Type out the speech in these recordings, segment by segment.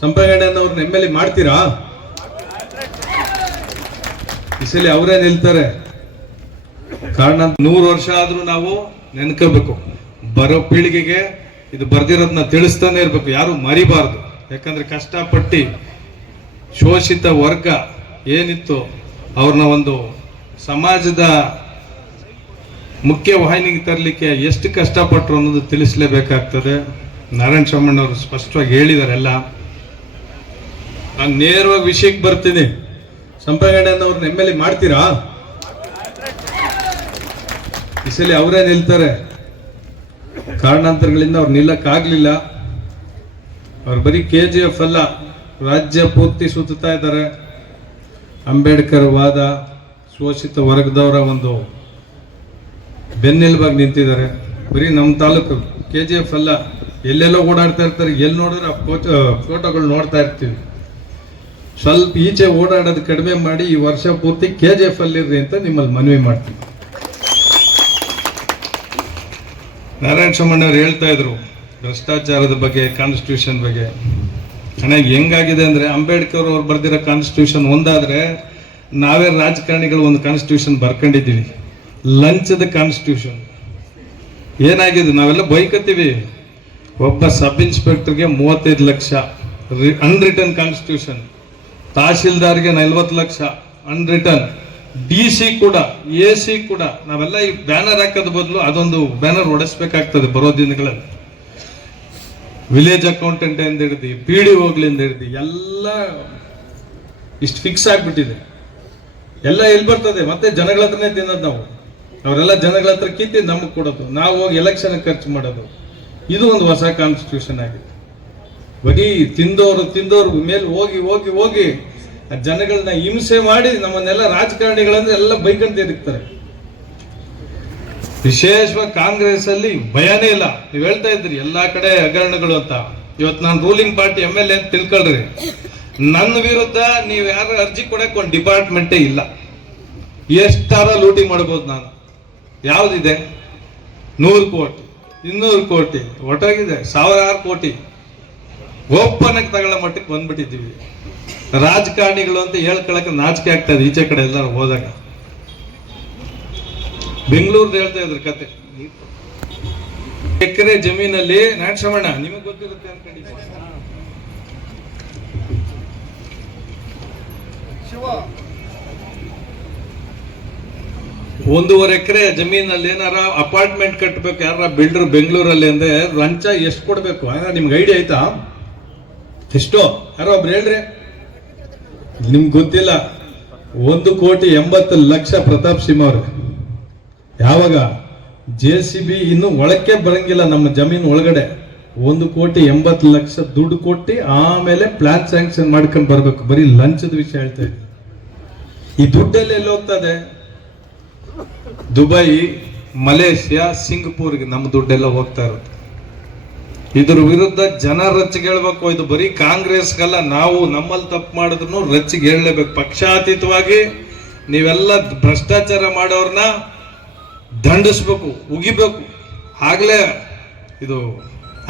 ಸಂಪಂಗಣ್ಣನವ್ರನ್ನ ಎಮ್ಮೆಲ್ಯೆ ಮಾಡ್ತೀರಾ? ಈ ಸಲ ಅವರೇ ನಿಲ್ತಾರೆ. ಕಾರಣ 100 ವರ್ಷ ಆದ್ರೂ ನಾವು ನೆನ್ಕೋಬೇಕು. ಬರೋ ಪೀಳಿಗೆಗೆ ಇದು ಬರ್ದಿರೋದನ್ನ ತಿಳಿಸ್ತಾನೆ ಇರ್ಬೇಕು, ಯಾರು ಮರಿಬಾರ್ದು. ಯಾಕಂದ್ರೆ ಕಷ್ಟಪಟ್ಟು ಶೋಷಿತ ವರ್ಗ ಏನಿತ್ತು ಅವ್ರನ್ನ ಒಂದು ಸಮಾಜದ ಮುಖ್ಯ ವಾಹಿನಿಗೆ ತರಲಿಕ್ಕೆ ಎಷ್ಟು ಕಷ್ಟಪಟ್ಟರು ಅನ್ನೋದು ತಿಳಿಸಲೇಬೇಕಾಗ್ತದೆ. ನಾರಾಯಣ ಸ್ವಾಮಣ್ಣವರು ಸ್ಪಷ್ಟವಾಗಿ ಹೇಳಿದ್ದಾರೆ ಎಲ್ಲ. ನಾನು ನೇರವಾಗಿ ವಿಷಯಕ್ಕೆ ಬರ್ತೀನಿ. ಸಂಪಂಗಣ್ಣನವ್ರನ್ನ ಎಮ್ಮೆಲ್ಯೆ ಮಾಡ್ತೀರಾ? ಈ ಸಲ ಅವರೇ ನಿಲ್ತಾರೆ. ಕಾರಣಾಂತರಗಳಿಂದ ಅವ್ರು ನಿಲ್ಲಕ್ಕಾಗ್ಲಿಲ್ಲ. ಅವ್ರು ಬರೀ KGF ಅಲ್ಲ, ರಾಜ್ಯ ಪೂರ್ತಿ ಸುತ್ತಾ ಇದ್ದಾರೆ. ಅಂಬೇಡ್ಕರ್ ವಾದ, ಶೋಷಿತ ವರ್ಗದವರ ಒಂದು ಬೆನ್ನೆಲುಬಾಗಿ ನಿಂತಿದ್ದಾರೆ. ಬರೀ ನಮ್ಮ ತಾಲೂಕು KGF ಅಲ್ಲ, ಎಲ್ಲೆಲ್ಲೋ ಓಡಾಡ್ತಾ ಇರ್ತಾರೆ. ಎಲ್ಲಿ ನೋಡಿದ್ರೆ ಫೋಟೋಗಳು ನೋಡ್ತಾ ಇರ್ತೀವಿ. ಸ್ವಲ್ಪ ಈಚೆ ಓಡಾಡೋದು ಕಡಿಮೆ ಮಾಡಿ ಈ ವರ್ಷ ಪೂರ್ತಿ KGF ಅಲ್ಲಿರ್ರಿ ಅಂತ ನಿಮ್ಮಲ್ಲಿ ಮನವಿ ಮಾಡ್ತೀವಿ. ನಾರಾಯಣ ಸ್ವಾಮಣ್ಣವ್ರು ಹೇಳ್ತಾ ಇದ್ರು ಭ್ರಷ್ಟಾಚಾರದ ಬಗ್ಗೆ, ಕಾನ್ಸ್ಟಿಟ್ಯೂಷನ್ ಬಗ್ಗೆ. ಚೆನ್ನಾಗಿ ಹೆಂಗಾಗಿದೆ ಅಂದ್ರೆ, ಅಂಬೇಡ್ಕರ್ ಅವ್ರು ಬರ್ದಿರೋ ಕಾನ್ಸ್ಟಿಟ್ಯೂಷನ್ ಒಂದಾದ್ರೆ, ನಾವೇ ರಾಜಕಾರಣಿಗಳು ಒಂದು ಕಾನ್ಸ್ಟಿಟ್ಯೂಷನ್ ಬರ್ಕೊಂಡಿದ್ದೀವಿ, ಲಂಚದ ಕಾನ್ಸ್ಟಿಟ್ಯೂಷನ್. ಏನಾಗಿದೆ, ನಾವೆಲ್ಲ ಬೈಕತ್ತೀವಿ. ಒಬ್ಬ ಸಬ್ ಇನ್ಸ್ಪೆಕ್ಟರ್ಗೆ 35 ಲಕ್ಷ ಅನ್ರಿಟರ್ನ್ ಕಾನ್ಸ್ಟಿಟ್ಯೂಷನ್, ತಹಶೀಲ್ದಾರ್ಗೆ 40 ಲಕ್ಷ ಅನ್ರಿಟರ್ನ್, DC ಕೂಡ, AC ಕೂಡ. ನಾವೆಲ್ಲ ಈ ಬ್ಯಾನರ್ ಹಾಕೋದ್ ಬದಲು ಅದೊಂದು ಬ್ಯಾನರ್ ಹೊಡೆಸ್ಬೇಕಾಗ್ತದೆ ಬರೋ ದಿನಗಳಲ್ಲಿ. ವಿಲೇಜ್ ಅಕೌಂಟೆಂಟ್ ಎಂದು ಹಿಡಿದು PDOಗಳಿಂದ ಹಿಡಿದು ಎಲ್ಲ ಇಷ್ಟು ಫಿಕ್ಸ್ ಆಗ್ಬಿಟ್ಟಿದೆ. ಎಲ್ಲ ಎಲ್ಲಿ ಬರ್ತದೆ? ಮತ್ತೆ ಜನಗಳ ಹತ್ರನೇ ತಿನ್ನೋದು ನಾವು. ಅವರೆಲ್ಲ ಜನಗಳ ಹತ್ರ ಕಿತ್ತಿ ನಮಗೆ ಕೊಡೋದು, ನಾವು ಹೋಗಿ ಎಲೆಕ್ಷನ್ ಖರ್ಚು ಮಾಡೋದು. ಇದು ಒಂದು ಹೊಸ ಕಾನ್ಸ್ಟಿಟ್ಯೂಷನ್ ಆಗಿದೆ. ಬರೀ ತಿಂದೋರು ಮೇಲೆ ಹೋಗಿ ಹೋಗಿ ಹೋಗಿ ಜನಗಳನ್ನ ಹಿಂಸೆ ಮಾಡಿ ನಮ್ಮನ್ನೆಲ್ಲ ರಾಜಕಾರಣಿಗಳಂದ್ರೆ ಎಲ್ಲ ಬೈಕಂತ ಇರ್ತಾರೆ. ವಿಶೇಷವಾಗಿ ಕಾಂಗ್ರೆಸ್ ಅಲ್ಲಿ ಭಯನೇ ಇಲ್ಲ. ನೀವ್ ಹೇಳ್ತಾ ಇದ್ರಿ ಎಲ್ಲಾ ಕಡೆ ಹಗರಣಗಳು ಅಂತ. ಇವತ್ತು ನಾನು ರೂಲಿಂಗ್ ಪಾರ್ಟಿ MLA ಅಂತ ತಿಳ್ಕೊಳ್ರಿ. ನನ್ನ ವಿರುದ್ಧ ನೀವ್ ಯಾರು ಅರ್ಜಿ ಕೊಡಕ್ ಒಂದು ಡಿಪಾರ್ಟ್ಮೆಂಟೇ ಇಲ್ಲ. ಎಷ್ಟಾರ ಲೂಟಿ ಮಾಡಬಹುದು ನಾನು. ಯಾವ್ದಿದೆ? 100 ಕೋಟಿ, 200 ಕೋಟಿ, ಒಟ್ಟಾಗಿದೆ 1000 ಕೋಟಿ. ಒಪ್ಪನಕ್ಕೆ ತಗೊಳ್ಳೋ ಮಟ್ಟಕ್ಕೆ ಬಂದ್ಬಿಟ್ಟಿದ್ದೀವಿ. ರಾಜಕಾರಣಿಗಳು ಅಂತ ಹೇಳ್ಕೊಳಕ್ಕೆ ನಾಚಿಕೆ ಆಗ್ತದೆ ಈಚೆ ಕಡೆ ಎಲ್ಲರೂ ಹೋದಾಗ. ಬೆಂಗಳೂರ್ದು ಹೇಳ್ತಾ ಇದ್ರು ಕತೆ. ಎಕರೆ ಜಮೀನಲ್ಲಿ ನಾಟ್ಸಮಣ್ಣ ನಿಮಗೆ ಗೊತ್ತಿರುತ್ತೆ ಅನ್ಕೊಂಡಿದ್ದೆ. 1.5 ಎಕರೆ ಜಮೀನಲ್ಲಿ ಏನಾರ ಅಪಾರ್ಟ್ಮೆಂಟ್ ಕಟ್ಟಬೇಕು ಯಾರ ಬಿಲ್ಡರ್ ಬೆಂಗಳೂರಲ್ಲಿ ಅಂದ್ರೆ ಲಂಚ ಎಷ್ಟು ಕೊಡ್ಬೇಕು? ನಿಮ್ಗೆ ಐಡಿಯಾ ಆಯ್ತಾ? ಎಷ್ಟೋ? ಯಾರೋ ಒಬ್ರು ಹೇಳ್ರಿ. ನಿಮ್ಗೆ ಗೊತ್ತಿಲ್ಲ. 1,80,00,000 ಪ್ರತಾಪ್ ಸಿಂಹ ಅವರು. ಯಾವಾಗ JCB ಇನ್ನು ಒಳಕ್ಕೆ ಬರಂಗಿಲ್ಲ ನಮ್ಮ ಜಮೀನು ಒಳಗಡೆ 1,80,00,000 ದುಡ್ಡು ಕೊಟ್ಟು ಆಮೇಲೆ ಪ್ಲಾನ್ ಸ್ಯಾಂಕ್ಷನ್ ಮಾಡ್ಕೊಂಡು ಬರ್ಬೇಕು. ಬರೀ ಲಂಚದ ವಿಷಯ ಹೇಳ್ತಾ ಇದ್ದೀನಿ. ಈ ದುಡ್ಡೆಲ್ಲ ಎಲ್ಲಿ ಹೋಗ್ತದೆ? ದುಬೈ, ಮಲೇಷಿಯಾ, ಸಿಂಗಪೂರ್ಗೆ ನಮ್ಮ ದುಡ್ಡೆಲ್ಲ ಹೋಗ್ತಾ ಇರುತ್ತೆ. ಇದ್ರ ವಿರುದ್ಧ ಜನ ರಚ್ಚಿಗೆ ಹೇಳ್ಬೇಕು. ಇದು ಬರೀ ಕಾಂಗ್ರೆಸ್ಗಲ್ಲ, ನಾವು ನಮ್ಮಲ್ಲಿ ತಪ್ಪು ಮಾಡಿದ್ರು ರಚ್ಚಿಗೆ ಹೇಳಲೇಬೇಕು. ಪಕ್ಷಾತೀತವಾಗಿ ನೀವೆಲ್ಲ ಭ್ರಷ್ಟಾಚಾರ ಮಾಡೋರ್ನ ದಂಡಿಸ್ಬೇಕು, ಉಗಿಬೇಕು. ಆಗ್ಲೇ ಇದು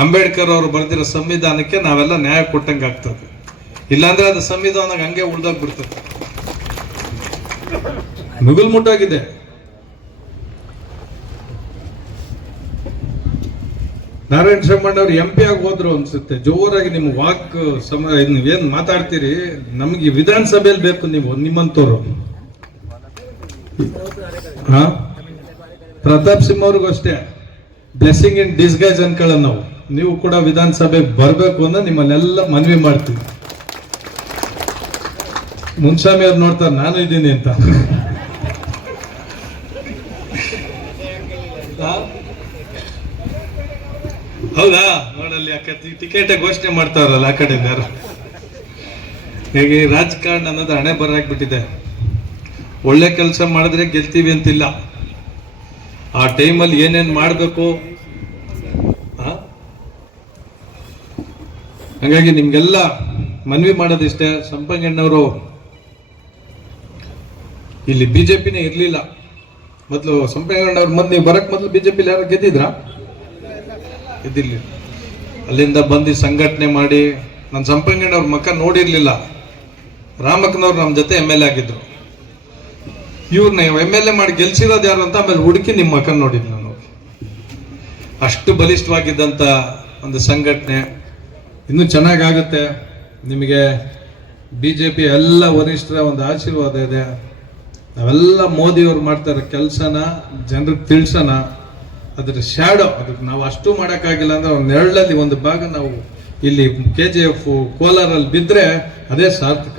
ಅಂಬೇಡ್ಕರ್ ಅವರು ಬರೆದಿರೋ ಸಂವಿಧಾನಕ್ಕೆ ನಾವೆಲ್ಲ ನ್ಯಾಯ ಕೊಟ್ಟಂಗೆ ಆಗ್ತದೆ. ಇಲ್ಲಾಂದ್ರೆ ಅದು ಸಂವಿಧಾನ ಹಂಗೆ ಉಳ್ದಾಗ ಬಿಡ್ತದೆ. ನುಗುಲ್ ಮುಟ್ಟಾಗಿದೆ. ನಾರಾಯಣ ಸ್ವಾಮಣ್ಣ ಅವ್ರು MP ಆಗಿ ಹೋದ್ರು ಅನ್ಸುತ್ತೆ. ಜೋರಾಗಿ ನಿಮ್ಮ ವಾಕ್ ನೀವೇನ್ ಮಾತಾಡ್ತೀರಿ, ನಮ್ಗೆ ವಿಧಾನಸಭೆಯಲ್ಲಿ ಬೇಕು ನೀವು ನಿಮ್ಮಂತವ್ರು. ಪ್ರತಾಪ್ ಸಿಂಹ ಅವ್ರಿಗೂ ಅಷ್ಟೇ ಬ್ಲೆಸ್ಸಿಂಗ್ ಇನ್ ಡಿಸ್ಗೈಸ್ ಅನ್ಕೊಳ್ಳ. ನೀವು ಕೂಡ ವಿಧಾನಸಭೆಗೆ ಬರ್ಬೇಕು ಅಂತ ನಿಮ್ಮನ್ನೆಲ್ಲ ಮನವಿ ಮಾಡ್ತೀವಿ. ಮುನ್ಸ್ವಾಮಿ ಅವ್ರು ನೋಡ್ತಾರೆ ನಾನು ಇದ್ದೀನಿ ಅಂತ. ಹೌದಾ? ನೋಡಲ್ಲಿ ಟಿಕೆಟ್ ಘೋಷಣೆ ಮಾಡ್ತಾರಲ್ಲ ಆ ಕಡೆ ಯಾರು. ಹೇಗೆ ರಾಜಕಾರಣ ಅನ್ನೋದು ಹಣೆ ಬರಾಕ್ಬಿಟ್ಟಿದೆ. ಒಳ್ಳೆ ಕೆಲಸ ಮಾಡಿದ್ರೆ ಗೆಲ್ತೀವಿ ಅಂತಿಲ್ಲ. ಆ ಟೈಮಲ್ಲಿ ಏನೇನ್ ಮಾಡ್ಬೇಕು. ಹಾಗಾಗಿ ನಿಮ್ಗೆಲ್ಲ ಮನವಿ ಮಾಡೋದಿಷ್ಟೇ. ಸಂಪಂಗಣ್ಣವರು ಇಲ್ಲಿ BJPನೇ ಇರ್ಲಿಲ್ಲ ಮೊದಲು. ಸಂಪಂಗಣ್ಣವ್ರ ಮೊದಲು ನೀವು ಬರಕ್ ಮೊದಲು BJP ಯಾರು ಗೆದ್ದಿದ್ರಾ? ಗೆದ್ದಿರ್ಲಿಲ್ಲ. ಅಲ್ಲಿಂದ ಬಂದು ಸಂಘಟನೆ ಮಾಡಿ ನಾನು ಸಂಪಂಗಣ್ಣವ್ರ ಮಕ್ಕ ನೋಡಿರ್ಲಿಲ್ಲ. ರಾಮಕ್ಕನವ್ರು ನಮ್ಮ ಜೊತೆ ಎಮ್ ಎಲ್ ಎ ಆಗಿದ್ರು. ಇವ್ರನ್ನ ಎಮ್ ಎಲ್ ಎ ಮಾಡಿ ಗೆಲ್ಸಿರೋದು ಯಾರು ಅಂತ ಆಮೇಲೆ ಹುಡುಕಿ ನಿಮ್ಮ ಮಕ್ಕನ್ ನೋಡಿದ್ ನಾನು. ಅಷ್ಟು ಬಲಿಷ್ಠವಾಗಿದ್ದಂಥ ಒಂದು ಸಂಘಟನೆ. ಇನ್ನೂ ಚೆನ್ನಾಗಾಗುತ್ತೆ. ನಿಮಗೆ BJP ಎಲ್ಲ ವರಿಷ್ಠರ ಒಂದು ಆಶೀರ್ವಾದ ಇದೆ. ನಾವೆಲ್ಲ ಮೋದಿಯವ್ರು ಮಾಡ್ತಾರೆ ಕೆಲಸನ ಜನರಿಗೆ ತಿಳಿಸೋಣ. ಅದ್ರ ಶ್ಯಾಡೋ ಅದಕ್ಕೆ ನಾವು ಅಷ್ಟು ಮಾಡೋಕ್ಕಾಗಿಲ್ಲ ಅಂದ್ರೆ ಒಂದು ನೆರಳಲ್ಲಿ ಒಂದು ಭಾಗ ನಾವು ಇಲ್ಲಿ KGF ಕೋಲಾರಲ್ಲಿ ಬಿದ್ದರೆ ಅದೇ ಸಾರ್ಥಕ.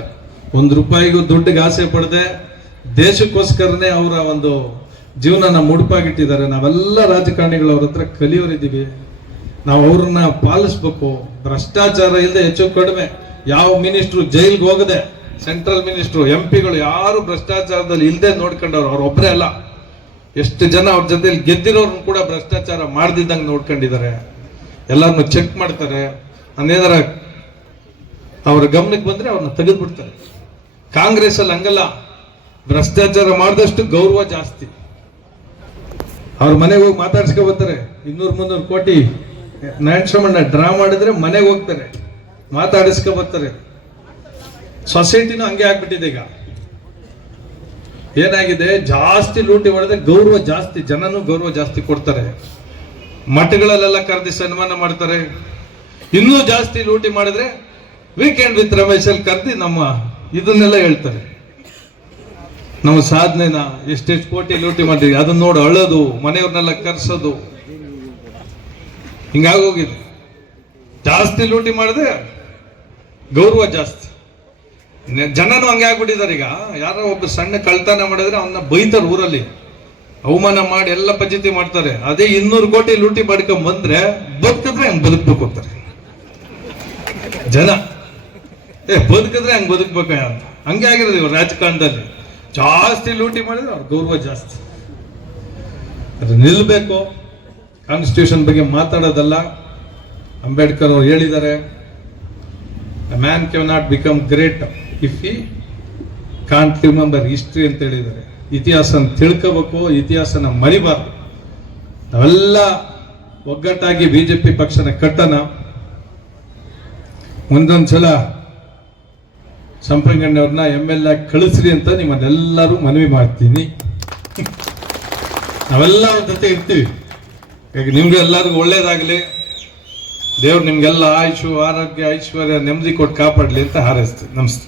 ₹1 ದುಡ್ಡಿಗೆ ಆಸೆ ಪಡದೆ ದೇಶಕ್ಕೋಸ್ಕರನೇ ಅವರ ಒಂದು ಜೀವನನ ಮುಡುಪಾಗಿಟ್ಟಿದ್ದಾರೆ. ನಾವೆಲ್ಲ ರಾಜಕಾರಣಿಗಳು ಅವ್ರ ಹತ್ರ ಕಲಿಯೋರಿದ್ದೀವಿ. ನಾವು ಅವ್ರನ್ನ ಪಾಲಿಸ್ಬೇಕು. ಭ್ರಷ್ಟಾಚಾರ ಇಲ್ಲದೆ ಹೆಚ್ಚು ಕಡಿಮೆ ಯಾವ ಮಿನಿಸ್ಟ್ರು ಜೈಲ್ಗೆ ಹೋಗದೆ, ಸೆಂಟ್ರಲ್ ಮಿನಿಸ್ಟ್ರು MP ಗಳು ಯಾರು ಭ್ರಷ್ಟಾಚಾರದಲ್ಲಿ ಇಲ್ಲದೆ ನೋಡ್ಕೊಂಡವ್ರು ಅವ್ರೊಬ್ಬರೇ ಅಲ್ಲ. ಎಷ್ಟು ಜನ ಅವ್ರ ಜೊತೆಲಿ ಗೆದ್ದಿರೋರ್ನು ಕೂಡ ಭ್ರಷ್ಟಾಚಾರ ಮಾಡ್ದಿದ್ದಂಗೆ ನೋಡ್ಕೊಂಡಿದ್ದಾರೆ. ಎಲ್ಲರನ್ನು ಚೆಕ್ ಮಾಡ್ತಾರೆ. ನಾನೇನಾರ ಅವ್ರ ಗಮನಕ್ಕೆ ಬಂದ್ರೆ ಅವ್ರನ್ನ ತೆಗೆದ್ಬಿಡ್ತಾರೆ. ಕಾಂಗ್ರೆಸ್ ಅಲ್ಲಿ ಹಂಗಲ್ಲ. ಭ್ರಷ್ಟಾಚಾರ ಮಾಡಿದಷ್ಟು ಗೌರವ ಜಾಸ್ತಿ. ಅವ್ರ ಮನೆಗೆ ಹೋಗಿ ಮಾತಾಡ್ಸ್ಕೊ ಬರ್ತಾರೆ. 200-300 ಕೋಟಿ ನಾರಾಯಣಸ್ವಾಮಣ್ಣ ಡ್ರಾ ಮಾಡಿದ್ರೆ ಮನೆಗೆ ಹೋಗ್ತಾರೆ, ಮಾತಾಡಿಸ್ಕೊ ಬರ್ತಾರೆ. ಸೊಸೈಟಿನೂ ಹಂಗೆ ಆಗ್ಬಿಟ್ಟಿದೆ. ಈಗ ಏನಾಗಿದೆ, ಜಾಸ್ತಿ ಲೂಟಿ ಮಾಡಿದ್ರೆ ಗೌರವ ಜಾಸ್ತಿ, ಜನನೂ ಗೌರವ ಜಾಸ್ತಿ ಕೊಡ್ತಾರೆ. ಮಠಗಳಲ್ಲೆಲ್ಲ ಕರೆದಿ ಸನ್ಮಾನ ಮಾಡ್ತಾರೆ. ಇನ್ನೂ ಜಾಸ್ತಿ ಲೂಟಿ ಮಾಡಿದ್ರೆ ವೀಕೆಂಡ್ ವಿತ್ ರಮೇಶ್ ಅಲ್ಲಿ ಕರೆದಿ ನಮ್ಮ ಇದನ್ನೆಲ್ಲ ಹೇಳ್ತಾರೆ. ನಾವು ಸಾಧನೆನ ಎಷ್ಟೆಷ್ಟು ಕೋಟಿ ಲೂಟಿ ಮಾಡಿದ್ವಿ ಅದನ್ನ ನೋಡಿ ಅಳೋದು, ಮನೆಯವ್ರನ್ನೆಲ್ಲ ಕರ್ಸೋದು, ಹಿಂಗಾಗೋಗಿದೆ. ಜಾಸ್ತಿ ಲೂಟಿ ಮಾಡಿದ್ರೆ ಗೌರವ ಜಾಸ್ತಿ. ಜನನು ಹಂಗೆ ಆಗ್ಬಿಟ್ಟಿದ್ದಾರೆ. ಈಗ ಯಾರೋ ಒಬ್ಬ ಸಣ್ಣ ಕಳ್ತನ ಮಾಡಿದ್ರೆ ಅವನ್ನ ಬೈತಾರೆ, ಊರಲ್ಲಿ ಅವಮಾನ ಮಾಡಿ ಎಲ್ಲ ಪದ್ಧತಿ ಮಾಡ್ತಾರೆ. ಅದೇ 200 ಕೋಟಿ ಲೂಟಿ ಮಾಡ್ಕೊಂಡ್ ಬಂದ್ರೆ ಬದುಕಿದ್ರೆ ಹಂಗ್ ಬದುಕ್ಬೇಕು ಅಂತಾರೆ ಜನ. ಬದುಕಿದ್ರೆ ಹಂಗ್ ಬದುಕ್ಬೇಕ ಅಂತ ಹಂಗೆ ಆಗಿರೋದು ಇವ್ರು ರಾಜಕಾರಣದಲ್ಲಿ. ಜಾಸ್ತಿ ಲೂಟಿ ಮಾಡಿದ್ರೆ ಅವ್ರ ಗೌರವ ಜಾಸ್ತಿ. ಅದು ನಿಲ್ಬೇಕು. ಕಾನ್ಸ್ಟಿಟ್ಯೂಷನ್ ಬಗ್ಗೆ ಮಾತಾಡೋದಲ್ಲ. ಅಂಬೇಡ್ಕರ್ ಅವರು ಹೇಳಿದ್ದಾರೆ, a man cannot become great if he can't remember history ಅಂತ ಹೇಳಿದ್ದಾರೆ. ಇತಿಹಾಸನ ತಿಳ್ಕೋಬೇಕು, ಇತಿಹಾಸನ ಮರಿಬಾರ್ದು. ನಾವೆಲ್ಲ ಒಗ್ಗಟ್ಟಾಗಿ BJP ಪಕ್ಷನ ಕಟ್ಟನ. ಮುಂದೊಂದ್ಸಲ ಸಂಪಂಗಣ್ಣವ್ರನ್ನ MLA ಕಳಿಸ್ರಿ ಅಂತ ನಿಮ್ಮನ್ನೆಲ್ಲರೂ ಮನವಿ ಮಾಡ್ತೀನಿ. ನಾವೆಲ್ಲ ಅವ್ರ ಜೊತೆ ಇರ್ತೀವಿ. ನಿಮ್ಗೆ ಎಲ್ಲರಿಗೂ ಒಳ್ಳೇದಾಗಲಿ. ದೇವ್ರು ನಿಮ್ಗೆಲ್ಲ ಆಯುಷು, ಆರೋಗ್ಯ, ಐಶ್ವರ್ಯ, ನೆಮ್ಮದಿ ಕೊಟ್ಟು ಕಾಪಾಡಲಿ ಅಂತ ಹಾರೈಸ್ತೀವಿ. ನಮಸ್ತೆ.